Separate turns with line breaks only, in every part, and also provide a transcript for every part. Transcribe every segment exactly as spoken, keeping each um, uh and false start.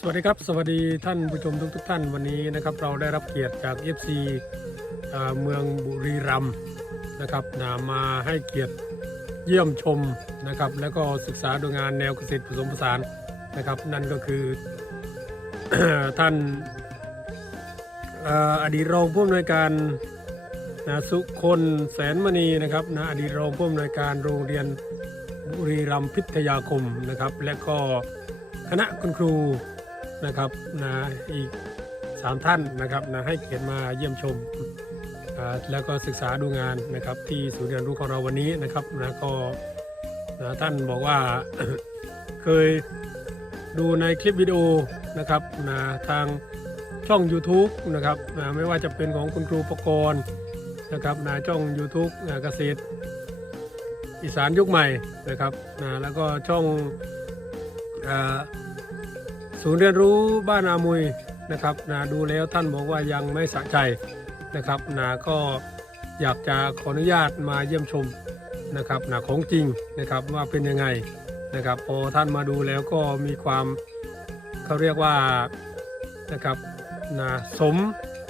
วัสดีครับสวัสดีท่านผู้ชมทุกทุกท่านวันนี้นะครับเราได้รับเกียรติจาก เอฟ ซี เมืองบุรีรัมย์นะครับนะมาให้เกียรติเยี่ยมชมนะครับแล้วก็ศึกษาดูงานแนวเกษตรผสมผสานนะครับนั่นก็คือ ท่านอดีตรองผู้อำนวยการนะสุคนแสนมณีนะครับนะอดีตรองผู้อำนวยการโรงเรียนบุรีรัมย์พิทยาคมนะครับและก็คณะคุณครูนะครับนะอีกสามท่านนะครับนะให้เกียรติมาเยี่ยมชมแล้วก็ศึกษาดูงานนะครับที่ศูนย์เรียนรู้ของเราวันนี้นะครับนะก็นะท่านบอกว่า เคยดูในคลิปวิดีโอนะครับนะทางช่อง YouTube นะครับนะไม่ว่าจะเป็นของคุณครูประกรณ์นะครับนะช่อง YouTube นะเกษตรอีสานยุคใหม่นะครับนะแล้วก็ช่องศูนย์เรียนรู้บ้านอามุยนะครับนะดูแล้วท่านบอกว่ายังไม่สะใจนะครับนะก็อยากจะขออนุญาตมาเยี่ยมชมนะครับนะของจริงนะครับว่าเป็นยังไงนะครับพอท่านมาดูแล้วก็มีความเขาเรียกว่านะครับนะสม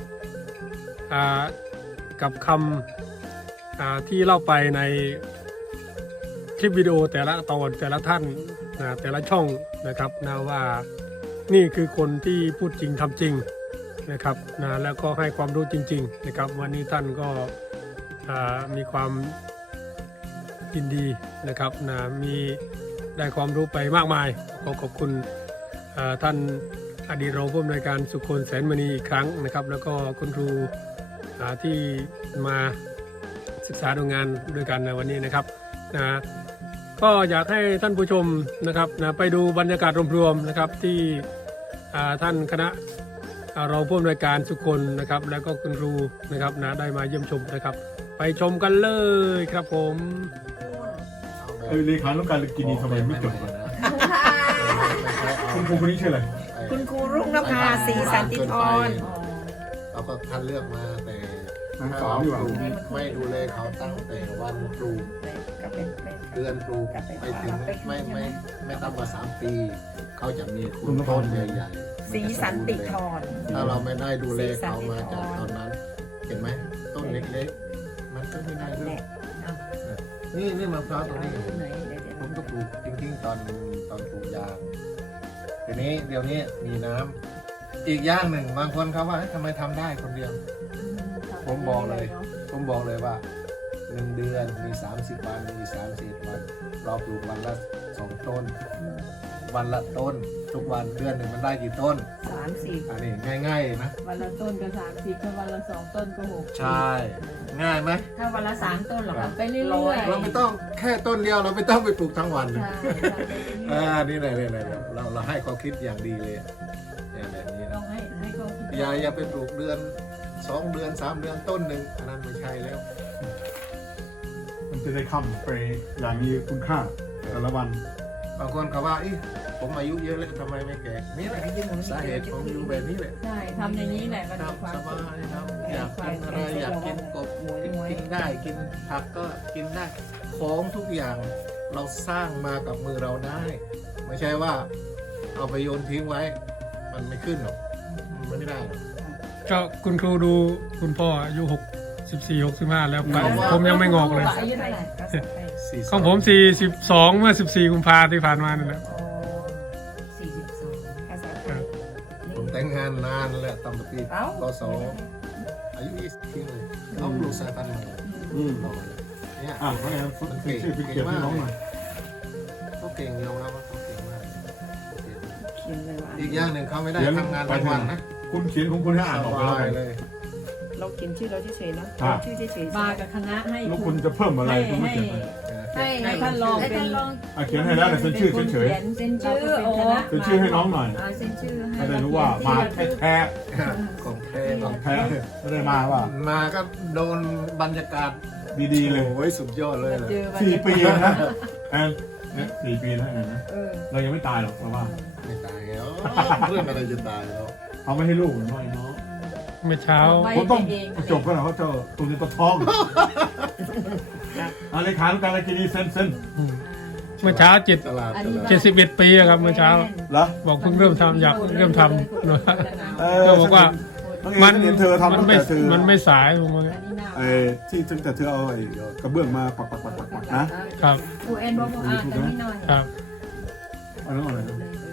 กับคำที่เล่าไปในคลิปวิดีโอแต่ละตอนแต่ละท่านนะแต่ละช่องนะครับนะว่านี่คือคนที่พูดจริงทำจริงนะครับนะแล้วก็ให้ความรู้จริงๆนะครับวันนี้ท่านก็มีความยินดีนะครับนะมีได้ความรู้ไปมากมายขอขอบคุณท่านอดีตรองผู้อำนวยการสุคนแสนมณีอีกครั้งนะครับแล้วก็คุณครูที่มาศึกษาดูงานด้วยกันในวันนี้นะครับนะก็อยากให้ท่านผู้ชมนะครับนะไปดูบรรยากาศรวมๆนะครับที่ท่านคณะรองผู้อำนวยการสุคนนะครับแล้วก็คุณครูนะครับนะได้มาเยี่ยมชมนะครับไปชมกันเลยครับผม
เออเลขานุการกินีทำไมไม่จบกันคุณครูคนนี้ชื่ออะไร
คุณครูรุ่งนภาศรีสันติธร
เราก็ท่านเลือกมาแต่
นางสาวอยู่อ่ะ
ไม่ดูแลเขาตั้งแต่วันปลูกเดือนปลูกไปถึงไม่ไม่ไม่ต่ำกว่าสามปีเขาจะมีคุณต้นใหญ่ๆ
ศรีสันติธร
ถ้าเราไม่ได้ดูแลเขามาจากตอนนั้นเห็นไหมต้นเล็กๆมันก็ไม่ได้เรื่องนี่นี่มะพร้าวตรงนี้ผมก็ปลูกจริงๆตอนตอนปลูกยางทีนี้เดี๋ยวนี้มีน้ำอีกอย่างหนึ่งบางคนเขาว่าทำไมทำได้คนเดียวผมบอกเลยผมบอกเลยว่าหนึ่งเดือนมีสามสิบวันมีสามสิบวันเราปลูกวันละสองต้นวันละต้นทุกวันเดือนหนึ่งมันได้กี่ต้น
สามสิบ
อันนี้ง่ายๆนะ
วันละต้นก็สามสิบถ้าวันละสองต้นก็หก
ใช่ง่ายไหม
ถ้าวันละสามต้นเราไปเรื่อย
ๆเราไม่ต้องแค่ต้นเดียวเราไม่ต้องไปปลูกทั้งวันอ่านี่เลยเลยเราเราให้เขาคิดอย่างดีเลยอย่างแบบนี้
ต้องให้ให้เขา
อย่าอย่าไปปลูกเดือนสองเดือนสามเดือนต้นหนึ่งอันนั้นไม่ใช่แล้ว
มันจะได้คำไปอย่างมีคุณค่าแต่ละวัน
บางคนเขาว่าอีผมอายุเยอะแล้วทำไมไม่แก่นี่แหละสาเหตุผมอยู่แบบนี้แหละ
ใช่ทำอย่างนี้แหละมัน
สบายครับอยากกินอะไรอยากกินกบกินกินได้กินผักก็กินได้ของทุกอย่างเราสร้างมากับมือเราได้ไม่ใช่ว่าเอาไปโยนทิ้งไว้มันไม่ขึ้นหรอกมันไม่ได้หรอก
ก็คุณครูดูคุณพ่ออายุหกสิบสี่หกสิบห้าแล้วผมยังไม่งอกเลยของผมสี่สิบสองเมื่อสิบสี่กุมภาที่ผ่านมานั่นแหละ
ผมแต่งงานนานแล้วตั้งแต่ปีรศอายุยี่สิบปีเลยเขาปลูกสายพันธุ์ใหม่เนี่ย
อ่ะเขาเนี่ยมันเป็นชื่อพิเศษที่น้องหน่อย
เขาเก่งยอมรับว่าเขาเก่งมากอีกอย่างหนึ่งเขาไม่ได้ทำงานทั้งวันนะ
คุณเขียนของคุณให้อ่านออกไปเลย
เราเขียนชื่อเราเฉยๆนะชื่อเฉย
ๆมากับคณะให้
แล้วคุณจะเพิ่มอะไรคุณไม่เขียน
ให้ให้ท่านลองเป็น
เขียนให้แล้วแต่เซ็นชื่อเฉย
ๆเซ็นชื่อโอ้
เซ็นชื่อให้น้องหน่อย
เซ็นชื่อให้
ได้รู้ว่ามาแท้
ของแท้
ของแท้ไม่ได้มาว่า
มาก็โดนบรรยากาศ
ดีๆเลย
โอ้ยสุดยอดเลย
สี่ปีนะแอนเนี่ยสี่ปีแล้วนะเรายังไม่ตายหรอกเพราะว่า
ไม่ตายแล้วเรื่องอะไรจะตายแล้ว
เขาไม่ให้ลูกน้อยเนาะ
เมื่อเช้า
ผมต้องจบก็แล้วเขาเจอตัวนี้ตัวทองอะไรขาลูกการกินีเซนเซน
เมื่อเช้าเจ็ด
ตลาดตลาด
เจ็ดสิบเอ็ดปีอะครับเมื่อเช้า
เหรอ
บอกเพิ่งเริ่มทำอยากเริ่มทำนะ
เอ
ก็บอกว่า
มั
มัน น
เห็นเธอทำ
มั
ตั้ง
ไม่
แต่เธอ
มันไม่สายผมว่า
ไอ้ที่ตั้งแต่เธอเอาไอ้กระเบื้องมาปักปักปักปักปักนะครับ
ครูเอ็นบอกว่าอ่านกันนิดหน่อย
ครับ
อันนั้นอะไรนะ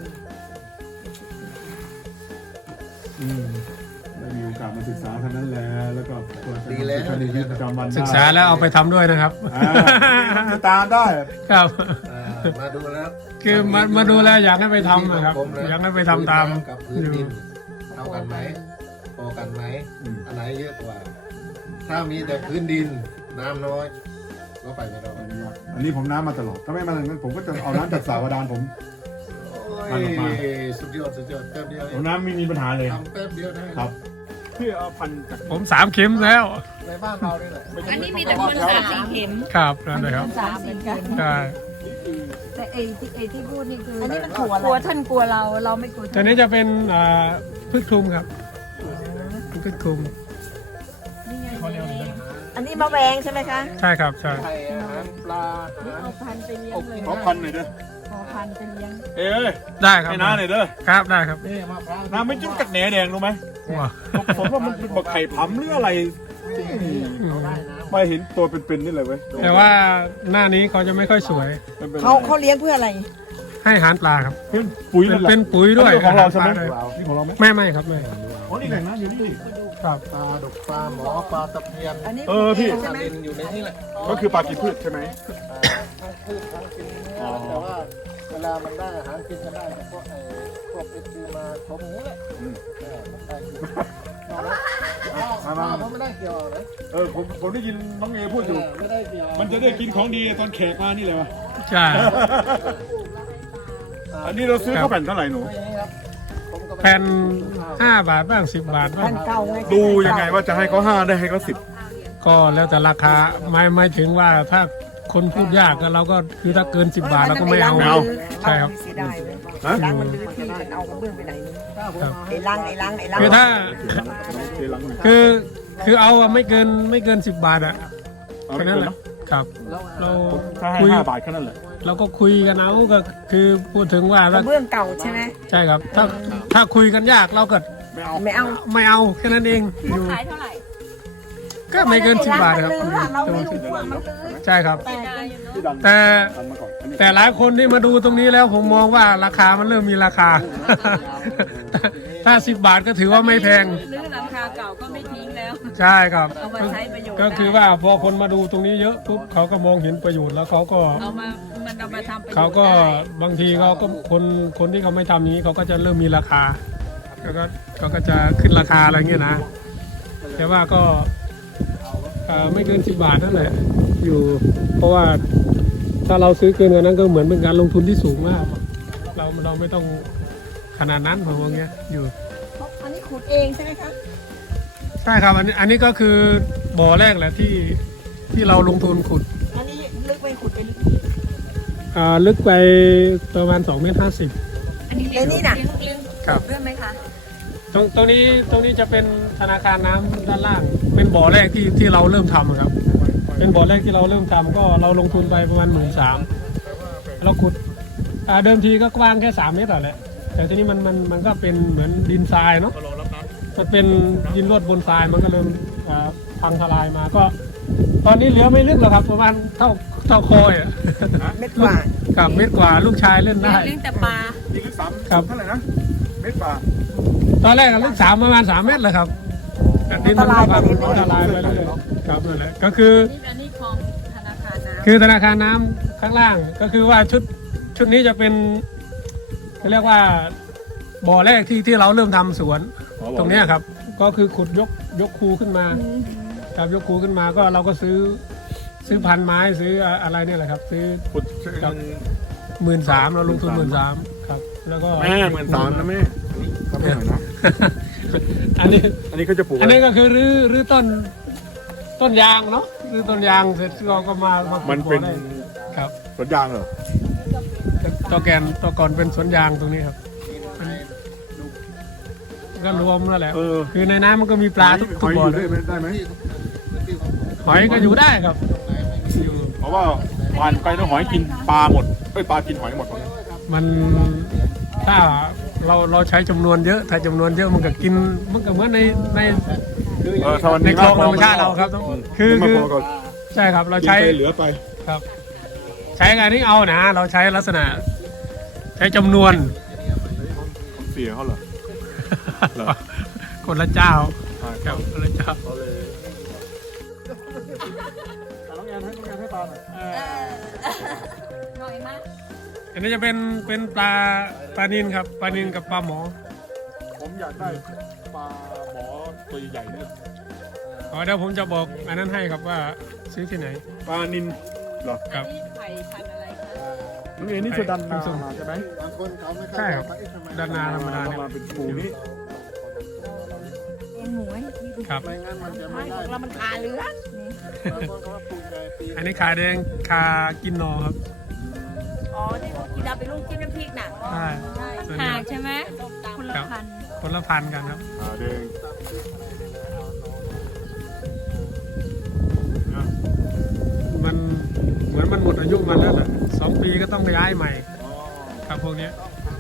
อืมได้มีโอกาสมาศึกษาเท่านั้นแหละแล้วก็ตัวจะ
ดีแล้ว
ใช้ในชีวิตประจำวันได้
ศึกษาแล้วเอาไปทำด้วยนะครับ
อ่าจะตามได้
ครับ
อ่ามาดูแล้ว
คือมามาดูแล้วอยากให้ไปทำนะครับ อยากให้ไปทำตาม
กับพื้นดินเท่ากันไหมพอกันไหม
อืม
อันไหนเยอะกว่า ถ้ามีแต่พื้นดินน้ำน้อยก็ไปไม่รอด
อันนี้ผมน้ำมาตลอดถ้าไม่มาอย่างนั้นผมก็จะเอาน้ำจากสระบาดาลผม
โอ้ยสุดยอดสุดยอดแป๊บเดียวเอ
เอา
ง
น้ำไม่มีปัญหาเลย
ทำแป๊บเดียวได้
ครับพี่เอาพันจาก
ผมสามเข็มแล้ว
ในบ้านเรานี่แหละ
อันนี้มีแต่คนสามสี่เข็ม
ครับนั่นเลยครับ
สามเหมือนกัน
ใช่
แต่ไอ้ที่ไอ้ที่พูดนี่คือ
อั
อั
นนี้มันถั่วอะไร
กลัวท่านกลัวเราเราไม่กลัว
ตัวนี้จะเป็นอ่าพืชคลุมครับพืชคลุม
นี่ไง
อันนี้มะแวงใช่ไหมคะ
ใช่ครับใช่
ไข่อาหารปลาอาหาร
เอาพันธุ์ไปเลี้ยงเลย
ขอพันหน่อยเด้อ
ขอพันธุ์ไปเลี้ยง
เอ้ย
ได้ครับ
ให้น้าหน่อยเด้อ
ครับได้ครับ
นี่มะพร้าว
น้ำไม่จิ้มกัดแหนแดงรู้ไหม
ว้าว
ผมว่ามันเป็นบักไข่ผำหรืออะไร
อืม
ไม่เห็นตัวเป็นๆนี่เลยเว้ย
แต่ว่าหน้านี้เขาจะไม่ค่อยสวย
มันเป็น
เขาเขาเลี้ยงเพื่ออะไร
ให้อาหารปลาครับ
เป็นปุ๋ย
เป็น
นั่นแหละ
เป็นปุ๋ยด้วย
อันนี้ของเราใช่ไหม
อาหารปลาด้วย
นี่ของเราไหม
ไม่ไม่ครับไม่
อ๋อนี่แหล่งน้ำอยู่นี่นี่
ครับ
ปลาดุกปลาหมอปลาตะเพียน
อันนี้
เออพี่
ใช่
ปลา
ไหม
ดินอยู่ในนี้แหละ
ก็คือปลากินพืชใช่ไหม
ทั้งพืชทั้งกินเนื้อแต่ว่าเวลามันได้อาหารกินกันได้เฉพาะไอ้พวกเอฟซีมาชมอย่างนี้แหละเออมันได้กินเอาละเอาเอาผมไม่ได้เกี่ยวนะ
เออผมผมได้ยินน้องเอพูดอยู่
ไม่ได้เกี่ยว
มันจะได้กินของดีตอนแขกมานี่เลยวะ
ใช่
อันนี้เราซื้อข้าวแผ่นเท่าไหร่หนู
ไม่อย่างนี้ครับผมก็ไป
แผ่นห้าบาทบ้างสิบบาทบ้า
พั
ง
นเก่าไง
ดูยังไงว่าจะให้เขาห้าได้ให้เขาสิบ
ก็แล้วแต่ราคาไม่ไม่ถึงว่าถ้าคนพูดยากก็เราก็คือถ้าเกินสิบบาทเราก็ไม่เอา
เอา
ใช่ครับ
เสียดายเลยล้างมันลื้อที่มันเอากระเบื้องไปไหนนี่
ครับ
ไอ้ลังไอ้ลังไอ้ลัง
คือถ้า
เทหลังหน่อย
คือคือเอาอะไม่เกินไม่เกินสิบบาทอะ
เอา
แค่
ไม่
นั้น
เกิน
แหละ
เนาะ
ครับ เรา
ถ้าให้
คุย
ห้าบาทแค่นั้นแหละ
เราก็คุยกันเอาก็คือพูดถึงว่าก ถ้า
ระเบื้องเก่าใช่ไหม
ใช่ครับ ถ้าถ้าคุยกันยากเราก็
ไม่เอา
ไม่เอา
ไม่เอาแค่นั้นเองอยู่
ขายเท่าไหร่
ก็ไม่เกินสิบบาทครับ
ไอ้ลังมันลื้ออะเราไม่รู้ว่ามันลื้อ
ใช่ครับ
แต่
ที่ดัน
แต่
ดันมาก่อนอันนี้
แต่หลายคนที่มาดูตรงนี้แล้วผมมองว่าราคามันเริ่มมีราคา ถ้าสิบบาทก็ถือว่าไม่แพง
ลื้อหลังคาเก่าก็ไม่ทิ้งแล้ว
ใช่ครับ
เอามาใช้ประโยชน์
ก็คือว่าพอคนมาดูตรงนี้เยอะปุ๊บเขาก็มองเห็นประโยชน์แล้วเขาก็
เอามามันเอามาทำประโยชน์
เขาก็
ได้
บางทีเขาก็คนคนที่เขาไม่ทำนี้เขาก็จะเริ่มมีราคาเขาก็เขาก็จะขึ้นราคาอะไรเงี้ยนะ แต่ว่าก็เอ่อไม่เกินสิบบาทนั่นแหละอยู่ เพราะว่าถ้าเราซื้อเกินกว่านั้นก็เหมือนเป็นการลงทุนที่สูงมาก เราเราไม่ต้องขนาดนั้นผมว่าเงี้ยอยู่
อันนี้ขุดเองใช่ไหมคะ
ใช่ครับอันนี้อันนี้ก็คือบ่อแรกแหละที่ที่เราลงทุนขุด
อันนี้ลึกไปขุดไปลึก
อ่าลึกไปประมาณสองเมตรห้าสิบ
อันนี้
ในนี้น่ะ
ครับ
เรื่องไหมคะ
ตรงตรงนี้ตรงนี้จะเป็นธนาคารน้ำด้านล่าง เป็นบ่อแรกที่ที่เราเริ่มทำอะครับ เป็นบ่อแรกที่เราเริ่มทำก็เราลงทุนไปประมาณหมื่นสามเราขุดอ่าเดิมทีก็กว้างแค่สามเมตรอะแหละแต่ทีนี้มันมันมันก็เป็นเหมือนดินทรายเนาะมันเป็นดินรวดบนทรายมันก็เริ่มอ่าพังทลายมาก็ ตอนนี้เหลือไม่ลึกหรอกครับ ประมาณเท่าเท่าคอยอะ
เม็ดกว่า
กับเมตรกว่าลูกชายเล่นได้
เลี้ยงแต่ปลา
นี่ลึกสาม
ครับ
เท่าไหร่นะเมตรบาท
ตอนแรกอะลึกสามประมาณสามเมตรเลยครับแต่ดินมันก็พังทลายไปเรื่อยๆครับนั่นแหละก็คือ
อันนี้ของธนาคารน้ำ
คือธนาคารน้ำข้างล่างก็คือว่าชุดชุดนี้จะเป็นเขาเรียกว่าบ่อแรกที่ที่เราเริ่มทำสวนตรงเนี้ยครับ ก็คือขุดยกยกคูขึ้นมาครับยกคูขึ้นมาก็เราก็ซื้อซื้อพันไม้ซื้ออะไรเนี่ยแหละครับ ซื้อ
ขุด
ครับหมื่นสามเราลงทุนหมื่นสามครับ แล้วก็
แม่หมื่นสามนะแม่อันนี้ก็ไม่หน่อยนะ
อันนี้
อันนี้เขาจะปลูก
อันนี้ก็คือรื้อรื้อต้นต้นยางเนาะรื้อต้นยางเสร็จเราก็มามาขุด
มันเป็น
บ่อได้ครับ
สวนยางเหรอ
ตัวแกนตัวก่อนเป็นสวนยางตรงนี้ครับอันนี้ก็รวมนั่นแหละ
เออ
คือในน้ำมันก็มีปลาทุก
ห
ทุก
อยอ
บ่อยู่ เล
ได้
ย
ไหมได้ไหม
หอยก็อยู่ได้ครับ
เพราะว่าหวานไปแล้วหอยกินปลาหมดเอ้ยปลากินหอยหมดก่อน
มันถ้าเราเราใช้จำนวนเยอะ ถ้าจำนวนเยอะมันก็กินมันก็เหมือนในใน
เออถ้ามัน
ใน
มี
คลองธรรมชาติเราครับคือ
ไม่
คือ
พอก็
ใช่ครับเรา
กิน
ใช้
ไปเหลือไป
ครับ ใช้การที่เอานะเราใช้ลักษณะ ใช้จำนวน
เสียเขาเหรอ เหรอ
คนละเจ้า
ใช่
ครับคนละเจ้า
เขาเลยน้องแอนให้น้องแอนให้ปลาหน่อย
หน่อยมาก
อันนี้จะเป็นเป็นปลาปลานินครับปลานินกับปลาหมอ
ผมอยากได้ปลาหมอตัวใหญ่ๆนี่
อ๋อเดี๋ยวผมจะบอกอันนั้นให้ครับว่าซื้อที่ไหน
ปลานินเหรอ
ครับ
นี่ไผ่พันธุ์อะไรคะ
น้องเอ็นนี่จะดันนามาใช่ไหม
บางคนเขาไม่เข้า
ใช่ครับ
ใจว่าเอ๊ะทำไม
ด้านหน้าธรรมดา
เรา
เนี่ย
มาเป็นปูนี่
เป็นหมูไอ้
ครับ
ไม่งั้นมันจะ
ไม่
ไม่
ข
ได้
องเรามันทาเลือดนี่
บางคนเขาว่าปูใหญ่ปี
อันนี้ขาแดงคากินนอครับ
อ๋อที่เขากินเอาไปลูกจิ้มน้ำพริกน่ะ
ใช่
ใช่
ส่วนนี้
หากใช่ไหมคนละ
ครับ
พันธุ์
คนละพันกันครับ
อ่าเด้ง
มันเหมือนมันหมดอายุมันแล้วแหละสองปีก็ต้องย้ายใหม่ ครับพวกเนี้ย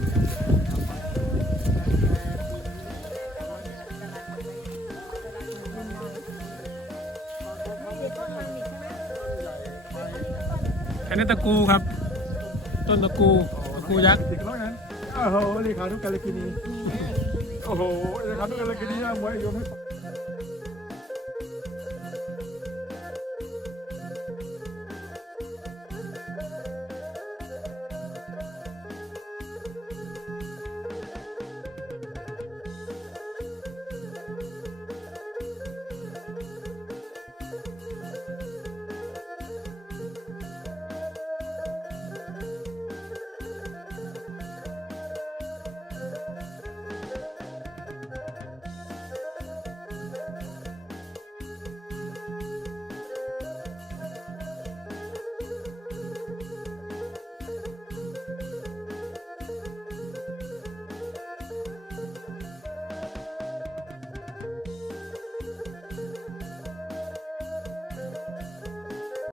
อันนี้ตะกูครับ ต้นตะกูตะกูยักษ์
ติดแล้วงั้นโอ้โหเลขาทุกการเลกินีโอ้โหเลขาทุกการเลกินีนะมวยโยมให้